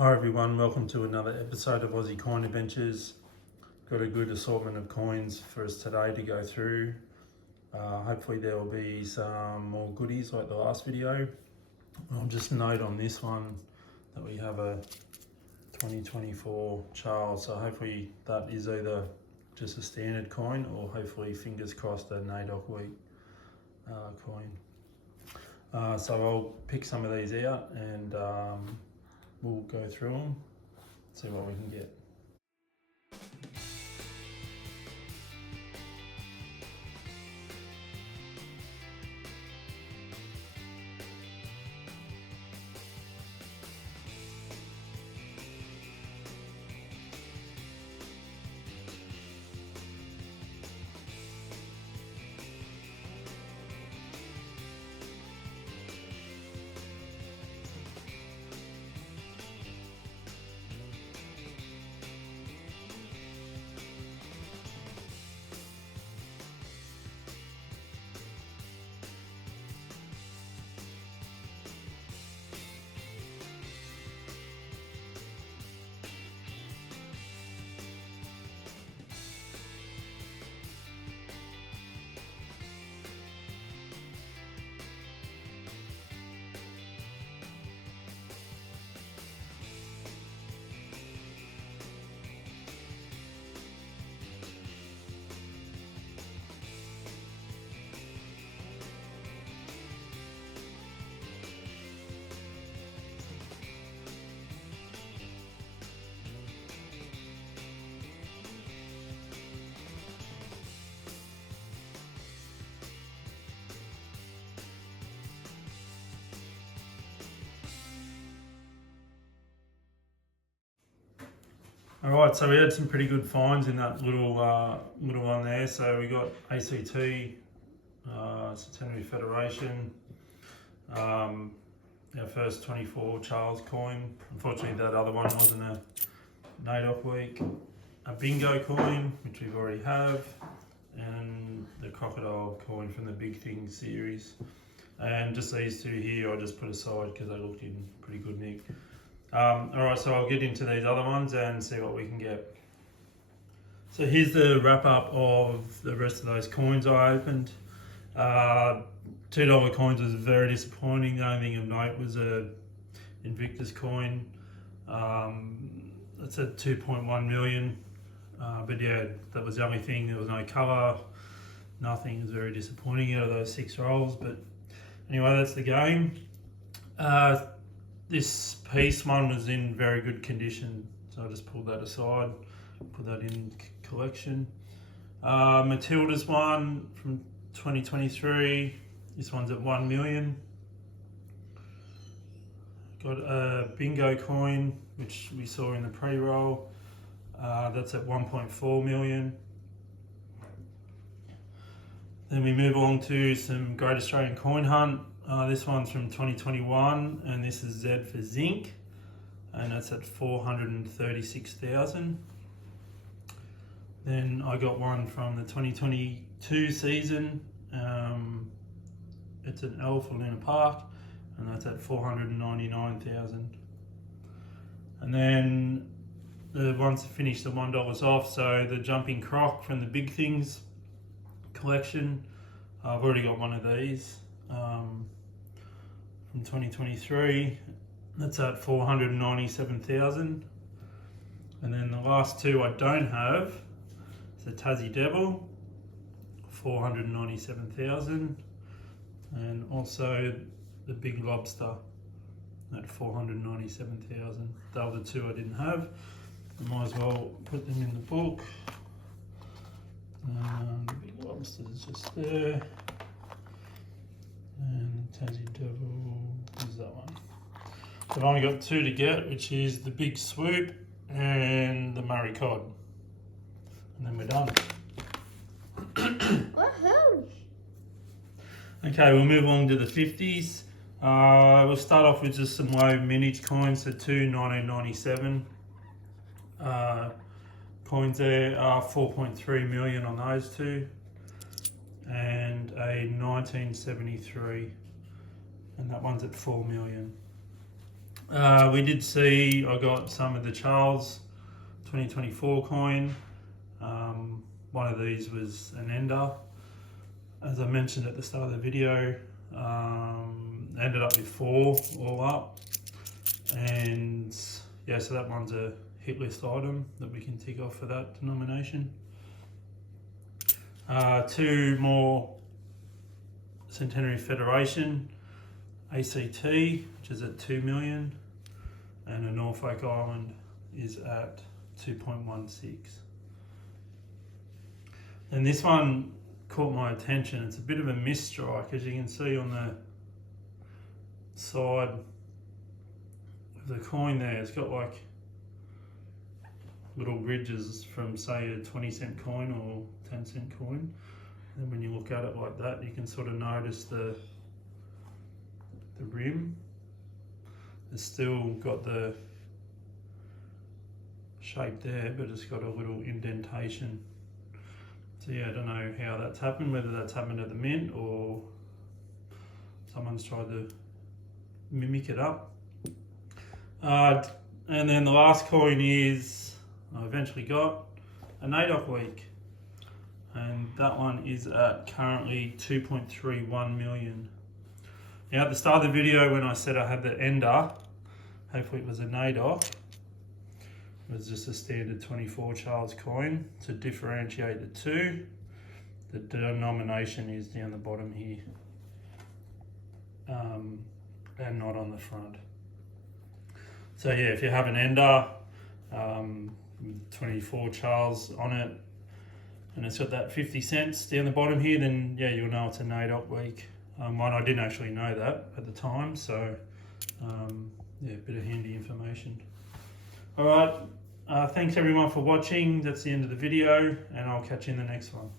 Hi everyone, welcome to another episode of Aussie Coin Adventures. Got a good assortment of coins for us today to go through. Hopefully there will be some more goodies like the last video. I'll just note on this one that we have a 2024 Charles, so hopefully that is either just a standard coin or hopefully, fingers crossed, a NAIDOC week coin. So I'll pick some of these out and we'll go through them, see what we can get. Alright, so we had some pretty good finds in that little one there. So we got ACT, Centenary Federation, our first 24 Charles coin. Unfortunately that other one wasn't a NAIDOC week. A bingo coin, which we've already have, and the crocodile coin from the Big Things series. And just these two here I just put aside because they looked in pretty good nick. Alright, so I'll get into these other ones and see what we can get. So here's the wrap up of the rest of those coins I opened. $2 coins was very disappointing. The only thing of note was a Invictus coin. That's at 2.1 million. But yeah, that was the only thing. There was no colour, nothing. It was very disappointing out of those 6 rolls. But anyway, that's the game. This piece one was in very good condition, so I just pulled that aside, put that in collection. Matilda's one from 2023, this one's at 1 million. Got a bingo coin, which we saw in the pre-roll, that's at 1.4 million. Then we move on to some Great Australian Coin Hunt. This one's from 2021, and this is Z for zinc, and that's at 436,000. Then I got one from the 2022 season. It's an L for Luna Park, and that's at 499,000. And then the ones that finished the $1 off, so the Jumping Croc from the Big Things collection. I've already got one of these. From 2023, that's at 497,000. And then the last two I don't have, it's the Tassie Devil, 497,000, and also the Big Lobster at 497,000. The other two I didn't have. I might as well put them in the book. The Big Lobster is just there. And Tassie Devil is that one. So I've only got 2 to get, which is the Big Swoop and the Murray Cod. And then we're done. Woohoo! Okay, we'll move on to the 50s. We'll start off with just some low minage coins, so 2 1997 coins there, 4.3 million on those two. And a 1973, and that one's at 4 million. We did see, I got some of the Charles 2024 coin. One of these was an ender. As I mentioned at the start of the video, ended up with 4 all up. And yeah, so that one's a hit list item that we can tick off for that denomination. 2 more Centenary Federation, ACT, which is at 2 million, and a Norfolk Island is at 2.16. And this one caught my attention. It's a bit of a misstrike, as you can see on the side of the coin there. It's got like little ridges from, say, a 20-cent coin or 10-cent coin. And when you look at it like that, you can sort of notice the rim. It's still got the shape there, but it's got a little indentation. So yeah, I don't know how that's happened, whether that's happened at the mint or someone's tried to mimic it up. And then the last coin is, I eventually got a NAIDOC week. And that one is at currently 2.31 million. Now at the start of the video when I said I had the ender, hopefully it was a NAIDOC. It was just a standard 24 Charles coin. To differentiate the two, the denomination is down the bottom here, and not on the front. So yeah, if you have an ender, 24 Charles on it, and it's got that 50 cents down the bottom here, then yeah, you'll know it's a NAIDOC week. One, I didn't actually know that at the time, so yeah, a bit of handy information. All right, thanks everyone for watching. That's the end of the video, and I'll catch you in the next one.